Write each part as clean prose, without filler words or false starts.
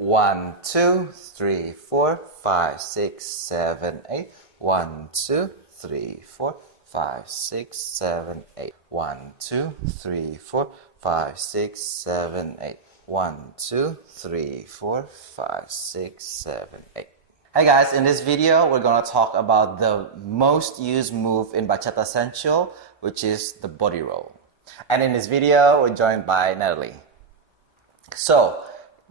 1, 2, 3, 4, 5, 6, 7, 8. 1, 2, 3, 4, 5, 6, 7, 8. 1, 2, 3, 4, 5, 6, 7, 8. 1, 2, 3, 4, 5, 6, 7, 8. Hey guys, in this video we're going to talk about the most used move in Bachata Essential, which is the body roll. And in this video we're joined by Natalie. So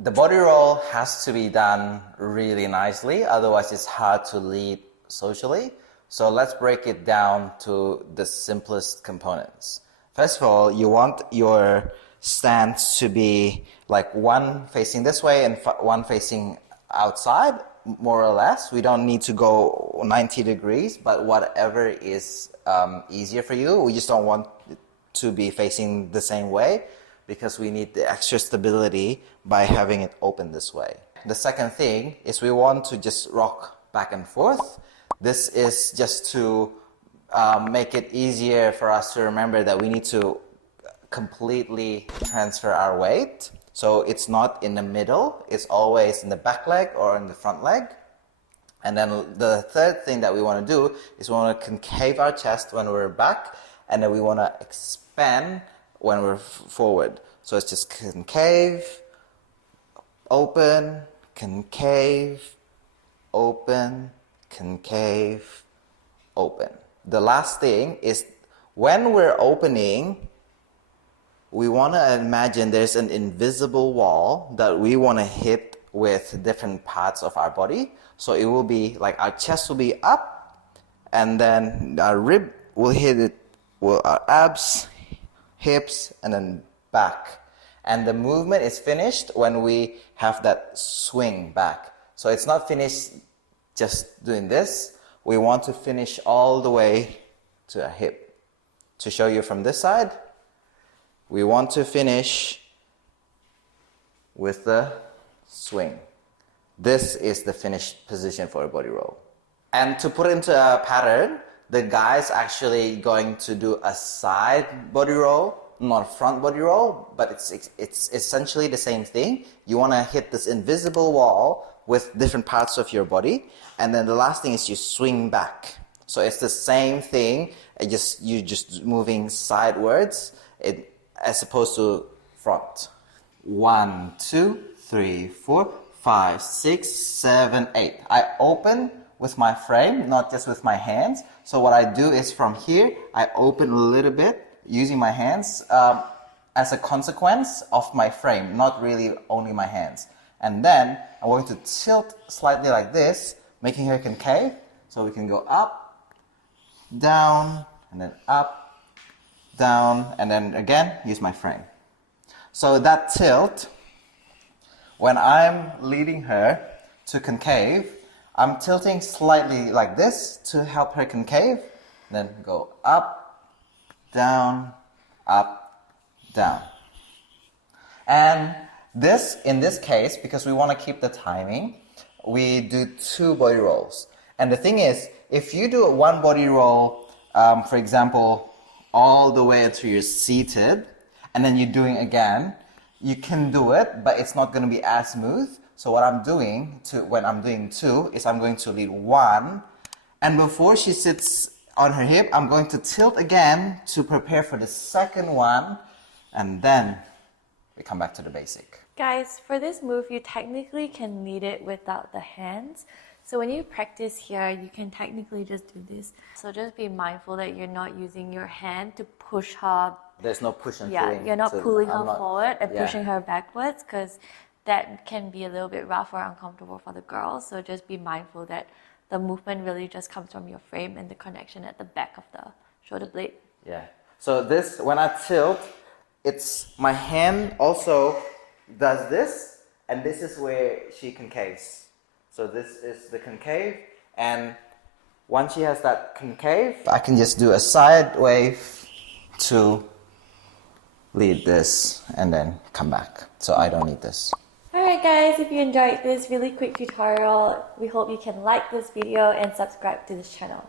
the body roll has to be done really nicely, otherwise it's hard to lead socially. So let's break it down to the simplest components. First of all, you want your stance to be like one facing this way and one facing outside, more or less. We don't need to go 90 degrees, but whatever is easier for you. We just don't want it to be facing the same way because we need the extra stability by having it open this way. The second thing is we want to just rock back and forth. This is just to make it easier for us to remember that we need to completely transfer our weight. So it's not in the middle, it's always in the back leg or in the front leg. And then the third thing that we want to do is we want to concave our chest when we're back, and then we want to expand when we're forward. So it's just concave, open, concave, open, concave, open. The last thing is when we're opening, we want to imagine there's an invisible wall that we want to hit with different parts of our body. So it will be like our chest will be up, and then our rib will hit it, our abs, hips, and then back. And the movement is finished when we have that swing back. So it's not finished just doing this. We want to finish all the way to a hip. To show you from this side, we want to finish with the swing. This is the finished position for a body roll. And to put it into a pattern, the guy's actually going to do a side body roll, not a front body roll, but it's essentially the same thing. You want to hit this invisible wall with different parts of your body, and then the last thing is you swing back. So it's the same thing, you're just moving sidewards as opposed to front. 1, 2, 3, 4, 5, 6, 7, 8. I open with my frame, not just with my hands. So what I do is from here, I open a little bit using my hands as a consequence of my frame, not really only my hands. And then I'm going to tilt slightly like this, making her concave. So we can go up, down, and then up, down, and then again, use my frame. So that tilt, when I'm leading her to concave, I'm tilting slightly like this to help her concave, then go up, down, down. And this, in this case, because we want to keep the timing, we do 2 body rolls. And the thing is, if you do one body roll, for example, all the way until you're seated, and then you're doing again, you can do it, but it's not going to be as smooth. So what I'm doing when I'm doing 2 is I'm going to lead 1, and before she sits on her hip, I'm going to tilt again to prepare for the second one, and then we come back to the basic. Guys, for this move, you technically can lead it without the hands. So when you practice here, you can technically just do this. So just be mindful that you're not using your hand to push her. There's no push and pulling. Yeah, you're not pulling her forward and yeah. pushing her backwards, because that can be a little bit rough or uncomfortable for the girls. So just be mindful that the movement really just comes from your frame and the connection at the back of the shoulder blade. Yeah. So this, when I tilt, it's my hand also does this, and this is where she concaves. So this is the concave, and once she has that concave, I can just do a side wave to lead this and then come back. So I don't need this. Alright guys, if you enjoyed this really quick tutorial, we hope you can like this video and subscribe to this channel.